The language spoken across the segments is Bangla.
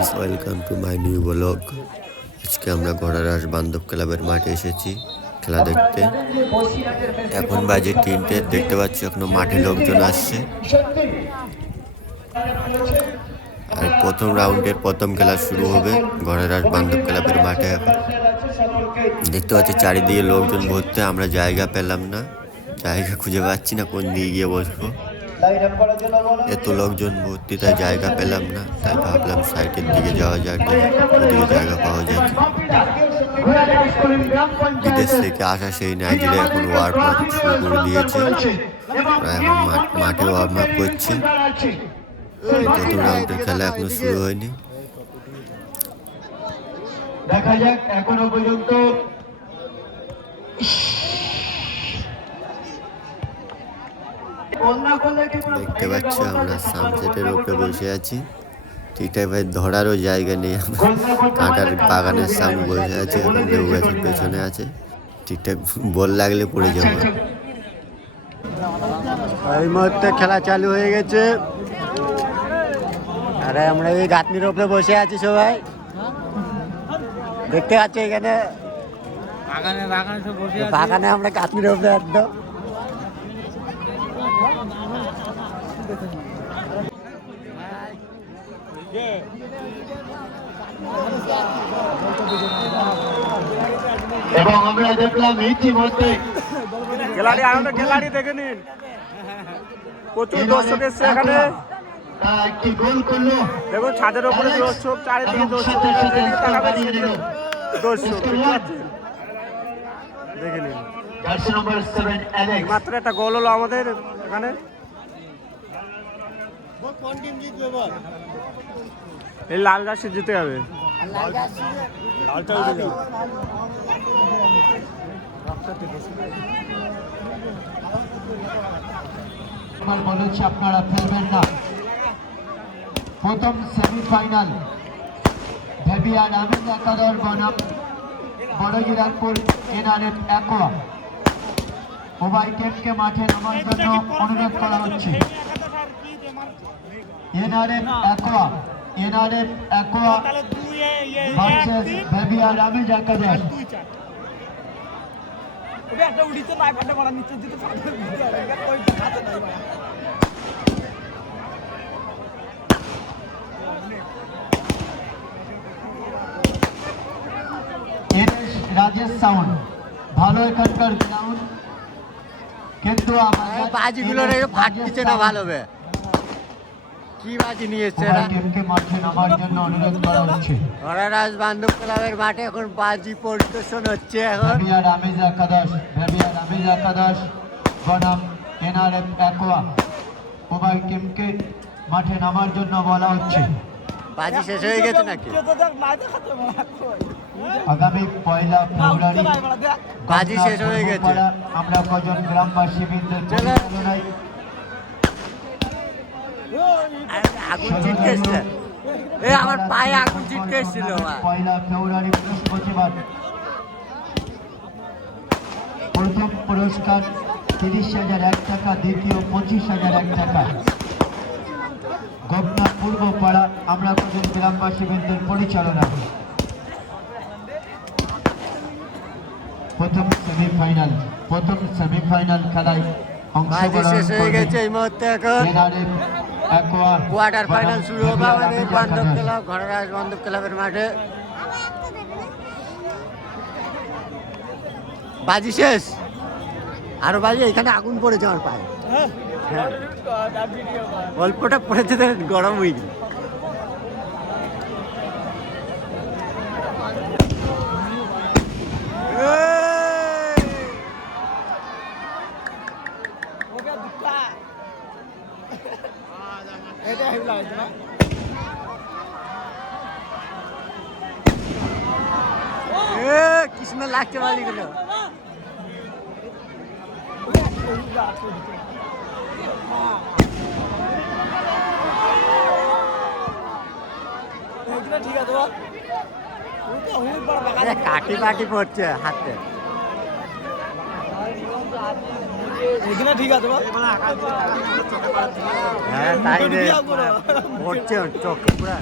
Guys, welcome to my new blog. আজকে আমরা ঘোড়ারাস বান্ধব ক্লাবের মাঠে এসেছি খেলা দেখতে। এখন বাজে 3টে, দেখতে পাচ্ছি এখনো মাঠে লোকজন আসছে। আর প্রথম রাউন্ডের প্রথম খেলা শুরু হবে ঘোড়ারাস বান্ধব ক্লাবের মাঠে। এখন দেখতে পাচ্ছি চারিদিকে লোকজন ভর্তি। আমরা জায়গা পেলাম না, জায়গা খুঁজে পাচ্ছি না কোন দিকে গিয়ে বসবো। এত লোকজন ভর্তি, তাই জায়গা পেলাম না, তাই ভাবলাম সাইডের দিকে যাওয়া যাক, ওদিকে জায়গা পাওয়া যায়। বিদেশ থেকে আসা সেই নাইজেরিয়া এখন ওয়ার্ম আপ শুরু করে দিয়েছে। এখন মাঠে ওয়ার্ম আপ করছে। প্রথম রাউন্ডের খেলা এখনো শুরু হয়নি। দেখা যাক এখনো পর্যন্ত দেখতে পাচ্ছি আমরা সানসেটের উপরে বসে আছি। ঠিকঠাক ভাই ধরারও জায়গা নেই, কাঁটার বাগানের সামনে বসে আছি। এখন লেবু গাছের পেছনে আছে, ঠিকঠাক বল লাগলে পড়ে যাবো। এই মুহূর্তে খেলা চালু হয়ে গেছে। আরে আমরা এই গাঁথনির উপরে বসে আছি সবাই, দেখতে পাচ্ছি এখানে বাগানে আমরা গাঁথনির উপরে একদম। এবং আমরা দেখলাম ইতিমধ্যে গ্যালারি দেখে নিন, প্রচুর দর্শক এসছে এখানে। একটি গোল করলো। দেখুন ছাদের উপরে দর্শক, চারিদিকে দর্শক, দেখে নিন। জার্সি নম্বর 7 অ্যালেক্স। মাত্র একটা গোল হলো আমাদের এখানে। এই লাল জার্সি জিতে যাবে। আমার বলেছি আপনারা ফেলবেন না। প্রথম সেমিফাইনাল ভেবিয়ার আমিন একাদশ বনাম বড়গিরারপুর এনআরএফ অ্যাকোয়া। উভয় টিমকে মাঠে নামার জন্য অনুরোধ করা হচ্ছে। এনআরএফ অ্যাকোয়া ভার্সেস ভেবিয়ার আমিন একাদশ। রাজেশ সাউন্ড ভালো এখানকার সাউন্ড, কিন্তু বাজিগুলো ফাটছে না ভালো হবে। কি বাজি নিয়ে এসছে টিমকে মাঠে নামার জন্য অনুরোধ করা হচ্ছে। ঘোড়ারাস বান্ধব ক্লাবের মাঠে এখন বাজি পরিদর্শন হচ্ছে। এখন ভেবিয়ার আমিজ একাদশ বনাম এনআরএফ অ্যাকোয়া, উভয় টিমকে মাঠে নামার জন্য বলা হচ্ছে। বাজি শেষ হয়ে গেছে নাকি? আগামী 1 ফেব্রুয়ারি বাজি শেষ হয়ে গেছে। আমরা কজন গ্রামবাসী বৃন্দের পরিচালনায় আগুন ছিটকে এসছে। আমার পায়ে আগুন ছিটকে এসেছিল। 1 ফেব্রুয়ারি বৃহস্পতিবার প্রথম পুরস্কার 30,001 টাকা, দ্বিতীয় 25,001 টাকা। গোপনা পূর্ব পাড়া আমরা কজন গ্রামবাসী বৃন্দের পরিচালনা। প্রথম সেমিফাইনাল খেলায় শেষ হয়ে গেছে। এই মুহূর্তে এখন কোয়ার্টার ফাইনাল শুরু হবে আমাদের বান্ধব ক্লাব ঘোড়ারাস বান্ধব ক্লাবের মাঠে। বাজি শেষ, আরো বাজি। এখানে আগুন পড়েছে আমার পায়ে, অল্পটা পড়েছে, গরম হয়ে গেল। কিসমে লাগছে বাজিগুলো। কাটি পাটি পড়ছে হাতে। ঠিক আছে হ্যাঁ তাই রে পড়ছে চোখে পুরা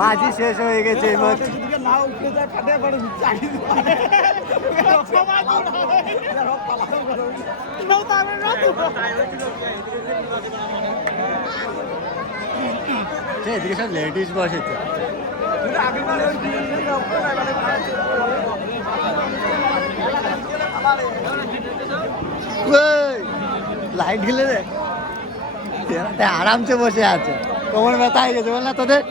বাজি শেষ হয়ে গেছে এই মুহূর্তে এদিকে সব লেডিস বসেছে লাইট গেলে রে আরামসে বসে আছে কোমর ব্যথা হয়ে গেছে বল না তোদের